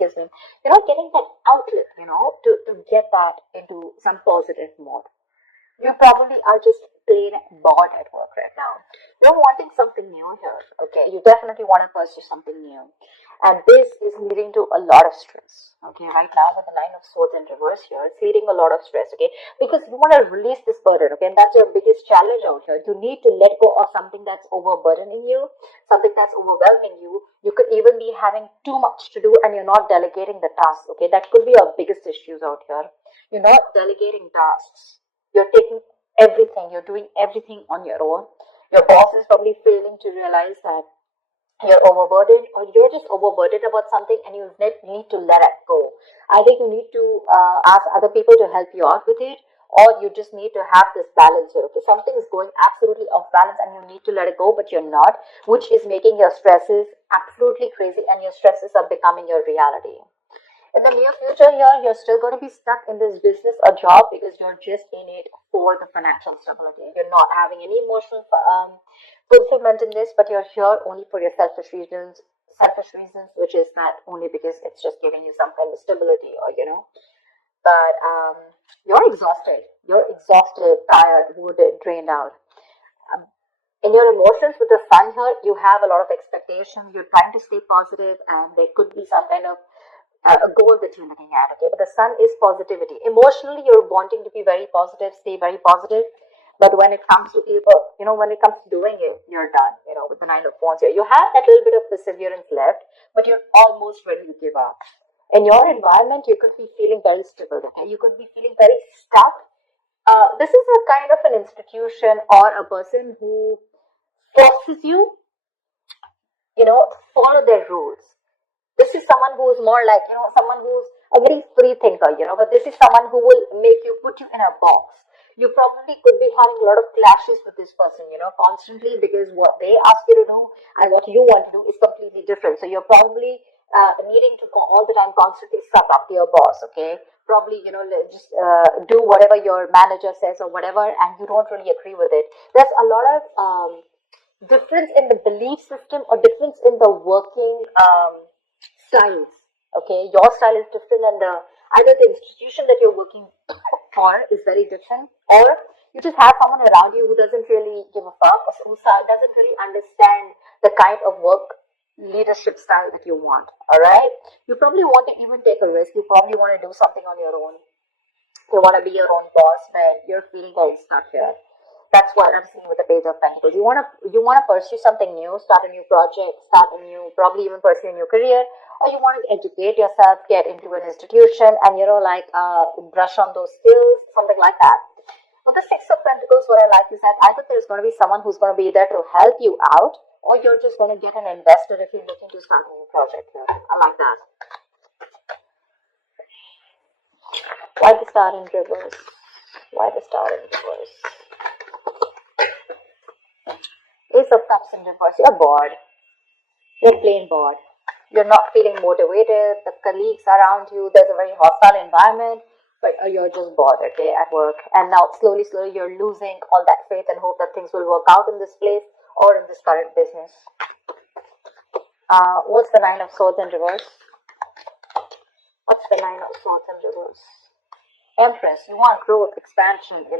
excuse me, you're not getting that outlet, to get that into some positive mode. You probably are just plain bored at work right now. You're wanting something new here, okay? You definitely want to pursue something new. And this is leading to a lot of stress, okay? Right now with the Nine of Swords in reverse here, it's leading a lot of stress, okay? Because you want to release this burden, okay? And that's your biggest challenge out here. You need to let go of something that's overburdening you, something that's overwhelming you. You could even be having too much to do and you're not delegating the tasks, okay? That could be your biggest issues out here. You're not delegating tasks. You're taking everything, you're doing everything on your own. Your boss is probably failing to realize that you're overburdened, or you're just overburdened about something and you need to let it go. Either you need to ask other people to help you out with it, or you just need to have this balance here. Okay, something is going absolutely off balance and you need to let it go, but you're not, which is making your stresses absolutely crazy and your stresses are becoming your reality. In the near future here, you're still going to be stuck in this business or job because you're just in it for the financial stability. You're not having any emotional fulfillment in this, but you're here only for your selfish reasons, which is that only because it's just giving you some kind of stability But you're exhausted. You're exhausted, tired, wounded, drained out. In your emotions with the sun here, you have a lot of expectations. You're trying to stay positive and there could be some kind of a goal that you're looking at, okay? But the sun is positivity. Emotionally, you're wanting to be very positive, stay very positive. But when it comes to people, when it comes to doing it, you're done, with the Nine of Wands here. You have that little bit of perseverance left, but you're almost ready to give up. In your environment, you could be feeling very stable, okay? You could be feeling very stuck. This is a kind of an institution or a person who forces you, follow their rules. This is someone who is more like, someone who's a very free thinker, but this is someone who will put you in a box. You probably could be having a lot of clashes with this person, constantly because what they ask you to do and what you want to do is completely different. So you're probably needing to go all the time constantly suck up to your boss, okay? Probably, just do whatever your manager says or whatever, and you don't really agree with it. There's a lot of difference in the belief system or difference in the working styles, okay? Your style is different and either the institution that you're working for is very different, or you just have someone around you who doesn't really give a fuck, or who doesn't really understand the kind of work leadership style that you want, alright? You probably want to even take a risk. You probably want to do something on your own. You want to be your own boss, but you're feeling very stuck here. That's what I'm seeing with the Page of Pentacles. You want to pursue something new, start a new project, probably even pursue a new career, or you want to educate yourself, get into an institution, and brush on those skills, something like that. With the Six of Pentacles, what I like is that either there's going to be someone who's going to be there to help you out, or you're just going to get an investor if you're looking to start a new project here. I like that. Why the Star in reverse? Why the Star in reverse? Ace of Cups in reverse. You're bored. You're plain bored. You're not feeling motivated. The colleagues around you, there's a very hostile environment, but you're just bored, okay, at work. And now slowly, you're losing all that faith and hope that things will work out in this place or in this current business. What's the Nine of Swords in reverse? What's the Nine of Swords in reverse? Empress, you want growth, expansion,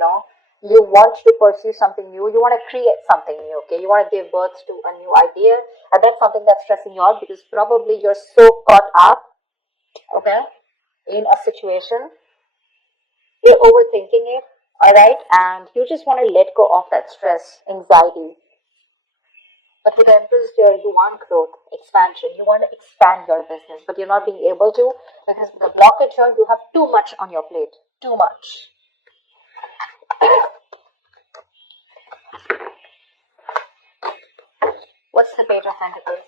You want to pursue something new. You want to create something new, okay? You want to give birth to a new idea. And that's something that's stressing you out because probably you're so caught up, okay, in a situation. You're overthinking it, alright? And you just want to let go of that stress, anxiety. But with the Empress here, you want growth, expansion. You want to expand your business, but you're not being able to because with the blockage here, you have too much on your plate. Too much. What's the Page of Pentacles?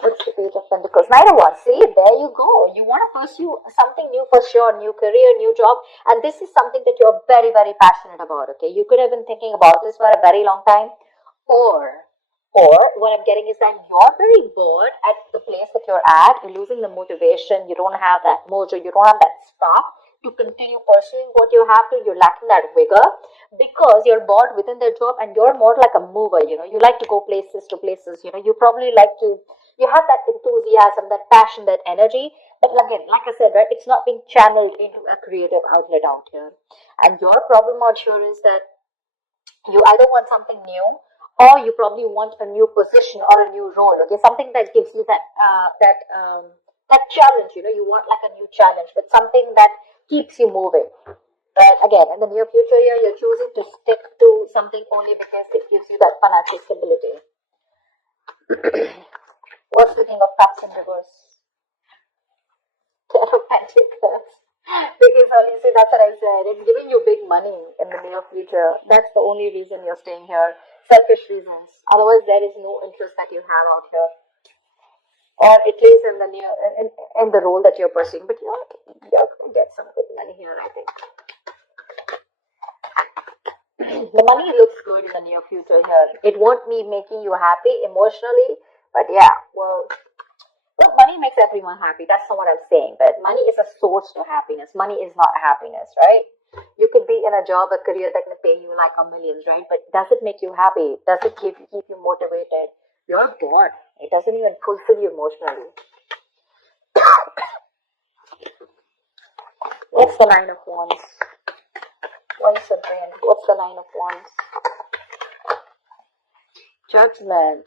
What's the Page of Pentacles? Knight of Wands. See, there you go. You want to pursue something new for sure. New career, new job. And this is something that you're very, very passionate about, okay? You could have been thinking about this for a very long time. Or what I'm getting is that you're very bored at the place that you're at. You're losing the motivation. You don't have that mojo. You don't have that spark to continue pursuing what you have to. You're lacking that vigor because you're bored within the job, and you're more like a mover. You like to go places to places. You probably like to, you have that enthusiasm, that passion, that energy. But again, like I said, right, it's not being channeled into a creative outlet out here. And your problem out here is that you either want something new, or you probably want a new position or a new role. Okay, something that gives you that challenge. You want like a new challenge, but something that keeps you moving. But again, in the near future here, you're choosing to stick to something only because it gives you that financial stability. What's the king of cups in reverse? Ten of Pentacles. Because honestly, that's what I said. It's giving you big money in the near future. That's the only reason you're staying here. Selfish reasons. Otherwise, there is no interest that you have out here, or at least in the in the role that you're pursuing. But you're gonna get some good money here, I think. The money looks good in the near future here. It won't be making you happy emotionally, but yeah, well. Look, money makes everyone happy. That's not what I'm saying. But money is a source to happiness. Money is not happiness, right? You could be in a job, a career that can pay you like a millions, right? But does it make you happy? Does it keep you motivated? You're bored. It doesn't even fulfill you emotionally. What's the Nine of Wands? What is the brain? What's the Nine of Wands? Judgment.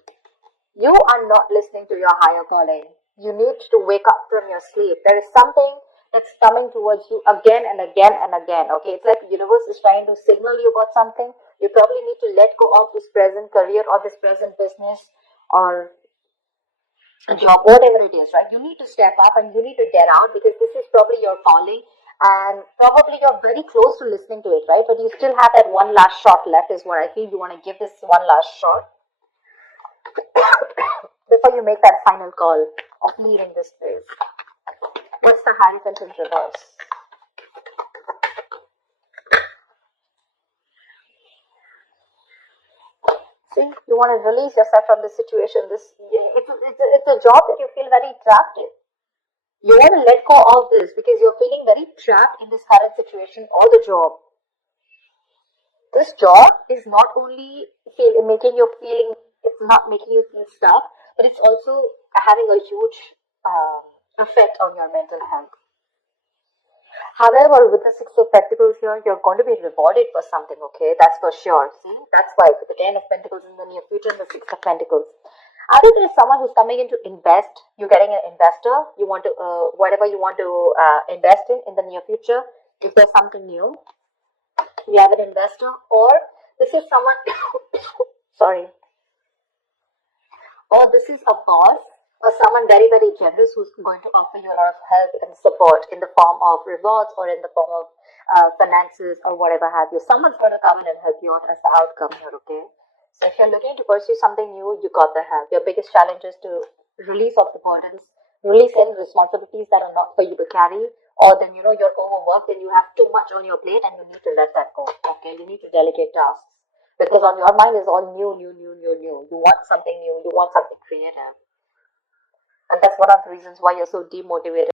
You are not listening to your higher calling. You need to wake up from your sleep. There is something that's coming towards you again and again and again. Okay, it's like the universe is trying to signal you about something. You probably need to let go of this present career or this present business or a job, whatever it is, right? You need to step up and you need to get out because this is probably your calling, and probably you're very close to listening to it, right? But you still have that one last shot left is what I feel. You want to give this one last shot before you make that final call of leaving this place. What's the Hierophant in reverse? See, you want to release yourself from this situation. It's a job that you feel very trapped in. You want to let go of this because you're feeling very trapped in this current situation or the job. This job is not only making you feeling, it's not making you feel stuck, but it's also having a huge effect on your mental health. However, with the Six of Pentacles here, you're going to be rewarded for something, okay? That's for sure. See, that's why with the Ten of Pentacles in the near future and the Six of Pentacles. Either there is someone who's coming in to invest, you're getting an investor, you want to, whatever you want to invest in the near future, if there's something new, you have an investor, or this is someone, sorry, or this is a boss, or someone very, very generous who's going to offer you a lot of help and support in the form of rewards or in the form of finances or whatever have you. Someone's going to come in and help you out as the outcome here, okay? So if you're looking to pursue something new, you got the help. Your biggest challenge is to release of the burdens, release any responsibilities that are not for you to carry, or then you're overworked and you have too much on your plate and you need to let that go, okay? You need to delegate tasks. Because on your mind is all new. You want something new, you want something creative. And that's one of the reasons why you're so demotivated.